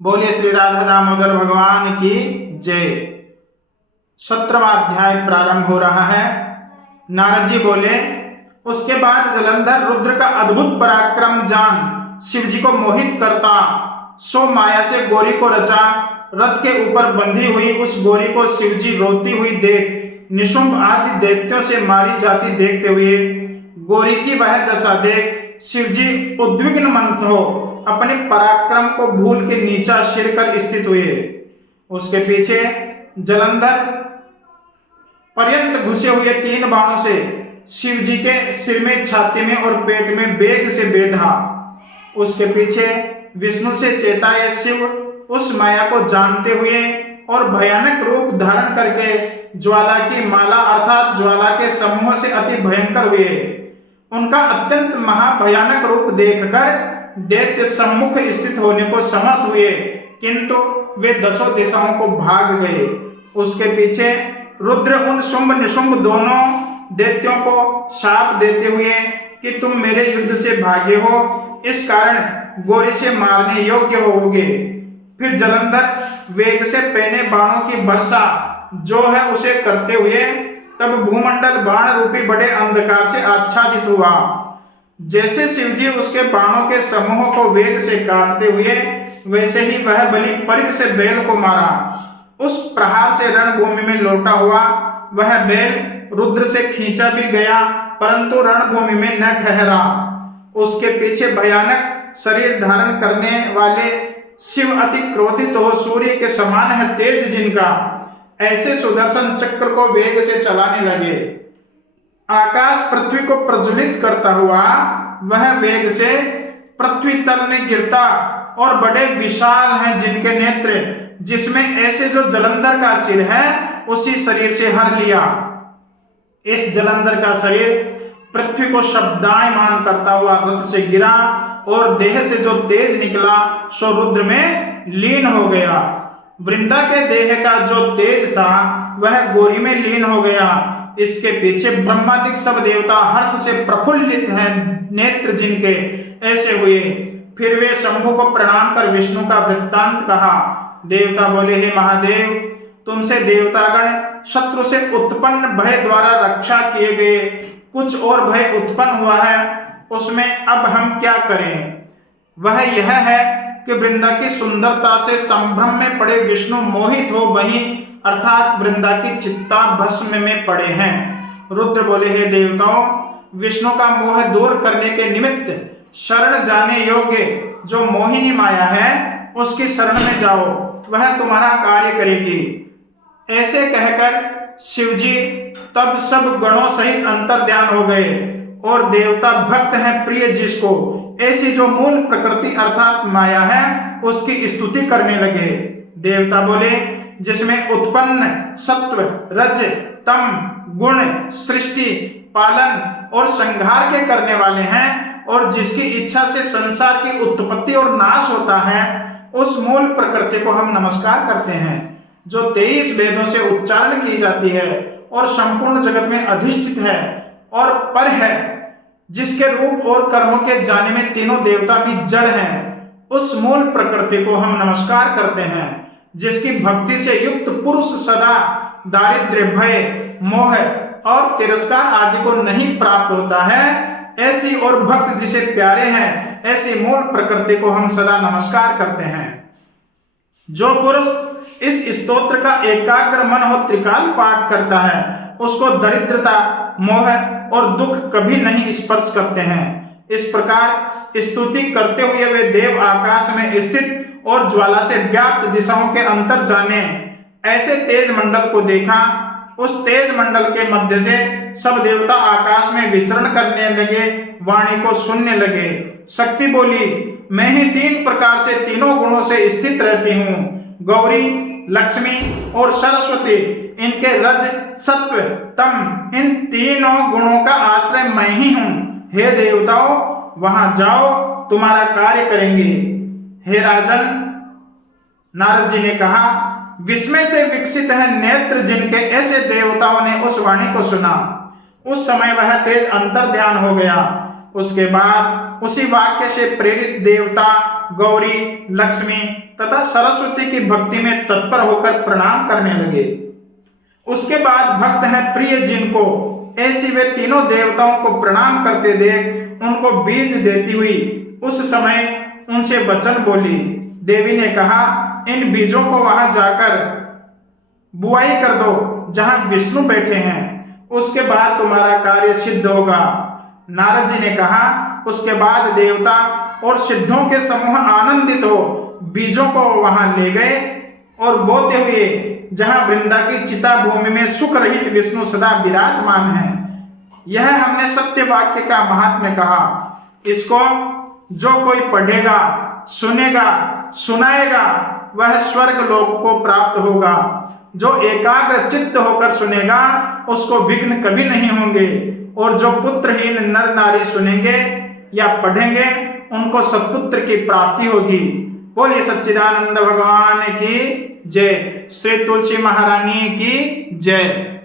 बोलिए श्री राधा दामोदर भगवान की जय। 17वां अध्याय प्रारंभ हो रहा है। नारद जी बोले, उसके बाद जलंधर रुद्र का अद्भुत पराक्रम जान शिव जी को मोहित करता सो माया से गोरी को रचा। रथ के ऊपर बंधी हुई उस गोरी को शिव जी रोती हुई देख निशुंभ आदि दैत्यों से मारी जाती देखते हुए गोरी की वह दशा देख शिव जी उद्विग्न मन हो अपने पराक्रम को भूल के नीचा सिर कर स्थित हुए। उसके पीछे जलंधर पर्यंत घुसे हुए 3 बाणों से शिव जी के सिर में, छाती में और पेट में वेग से बेधा। उसके पीछे विष्णु से चेताए शिव उस माया को जानते हुए और भयानक रूप धारण करके ज्वाला की माला अर्थात ज्वाला के समूह से अति भयंकर हुए। उनका अत्यंत महाभयानक रूप देखकर दैत्य सम्मुख स्थित होने को समर्थ हुए, किंतु वे 10 दिशाओं को भाग गए। उसके पीछे रुद्र उन शुंभ निशुंभ दोनों दैत्यों को शाप देते हुए कि तुम मेरे युद्ध से भागे हो, इस कारण गोरी से मारने योग्य होगे। फिर जलंधर वेग से पैने बाणों की वर्षा जो है उसे करते हुए तब भूमंडल बाण रूपी बड़े अंधकार से आच्छादित हुआ। जैसे शिवजी उसके बाणों के समूह को वेग से काटते हुए वैसे ही वह बलि परिघ से बैल को मारा। उस प्रहार से रणभूमि में लौटा हुआ वह बैल रुद्र से खींचा भी गया परंतु रणभूमि में न ठहरा। उसके पीछे भयानक शरीर धारण करने वाले शिव अति क्रोधित हो सूर्य के समान है तेज जिनका, ऐसे सुदर्शन चक्र को वेग से चलाने लगे। आकाश पृथ्वी को प्रज्वलित करता हुआ वह वेग से पृथ्वी तल में गिरता और बड़े विशाल हैं जिनके नेत्र, जिसमें ऐसे जो जलंधर का सिर है उसी शरीर से हर लिया। इस जलंधर का शरीर पृथ्वी को शब्दायमान करता हुआ रथ से गिरा और देह से जो तेज निकला सो रुद्र में लीन हो गया। वृंदा के देह का जो तेज था वह गोरी में लीन हो गया। इसके पीछे ब्रह्मादिक सब देवता हर्ष से प्रफुल्लित हैं नेत्र जिनके, ऐसे हुए। फिर वे शंभु को प्रणाम कर विष्णु का वृत्तांत कहा। देवता बोले, हे महादेव, तुमसे देवतागण शत्रु से उत्पन्न भय द्वारा रक्षा किए गए, कुछ और भय उत्पन्न हुआ है, उसमें अब हम क्या करें? वह यह है कि वृंदा की सुंदरता से संभ्रम में पड़े विष्णु मोहित हो वहीं अर्थात वृंदा की चित्ता भस्म में पड़े हैं। रुद्र बोले, हे देवताओं, विष्णु का मोह दूर करने के निमित्त शरण जाने योग्य जो मोहिनी माया है उसकी शरण में जाओ, वह तुम्हारा कार्य करेगी। ऐसे कहकर शिवजी तब सब गणों सहित अंतर्ध्यान हो गए और देवता भक्त हैं प्रिय जिसको, ऐसी जो मूल प्रकृति अर्थात माया है उसकी स्तुति करने लगे। देवता बोले, जिसमें उत्पन्न सत्व रज तम गुण सृष्टि पालन और संहार के करने वाले हैं और जिसकी इच्छा से संसार की उत्पत्ति और नाश होता है, उस मूल प्रकृति को हम नमस्कार करते हैं जो 23 वेदों से उच्चारण की जाती है और संपूर्ण जगत में अधिष्ठित है और पर है, जिसके रूप और कर्मों के जाने में तीनों देवता भी जड़ हैं। उस मूल प्रकृति को हम नमस्कार करते हैं जिसकी भक्ति से युक्त पुरुष सदा दारिद्र्य भय मोह और तिरस्कार आदि को नहीं प्राप्त होता है। ऐसी और भक्त जिसे प्यारे हैं ऐसी मूल प्रकृति को हम सदा नमस्कार करते हैं। जो पुरुष इस स्तोत्र का एकाग्र मन हो त्रिकाल पाठ करता है उसको दरिद्रता मोह और दुख कभी नहीं स्पर्श करते हैं। इस प्रकार स्तुति करते हुए वे देव आकाश में स्थित और ज्वाला से व्याप्त दिशाओं के अंतर जाने ऐसे तेज मंडल को देखा। उस तेज मंडल के मध्य से सब देवता आकाश में विचरण करने लगे, वाणी को सुनने लगे। शक्ति बोली, मैं ही 3 प्रकार से तीनों गुणों से स्थित रहती हूँ, गौरी लक्ष्मी और सरस्वती। इनके रज सत्व तम इन तीनों गुणों का आश्रय मैं ही हूँ। हे देवताओं, वहां जाओ, तुम्हारा कार्य करेंगे। हे राजन, नारद जी ने कहा, विस्मय से विकसित है नेत्र जिनके, ऐसे देवताओं ने उस वाणी को सुना। उस समय वह तेज अंतर्ध्यान हो गया। उसके बाद उसी वाक्य से प्रेरित देवता गौरी, लक्ष्मी तथा सरस्वती की भक्ति में तत्पर होकर प्रणाम करने लगे। उसके बाद भक्त हैं प्रिय जिनको ऐसी वे तीनों देवताओं को प्रणाम करते देख उनको बीज देती हुई उस समय उनसे वचन बोली। देवी ने कहा, इन बीजों को वहां जाकर बुआई कर दो जहां विष्णु बैठे हैं, उसके बाद तुम्हारा कार्य सिद्ध होगा। नारद जी ने कहा, उसके बाद देवता और सिद्धों के समूह आनंदित हो बीजों को वहां ले गए और बोते हुए जहां वृंदा की चिता भूमि में सुख रहित विष्णु सदा विराजमान है। यह हमने सत्य वाक्य का महात्म्य कहा। इसको जो कोई पढ़ेगा, सुनेगा, सुनाएगा वह स्वर्ग लोक को प्राप्त होगा। जो एकाग्र चित्त होकर सुनेगा उसको विघ्न कभी नहीं होंगे, और जो पुत्रहीन नर नारी सुनेंगे या पढ़ेंगे उनको सत्पुत्र की प्राप्ति होगी। बोलिए सच्चिदानंद भगवान की जय। श्री तुलसी महारानी की जय।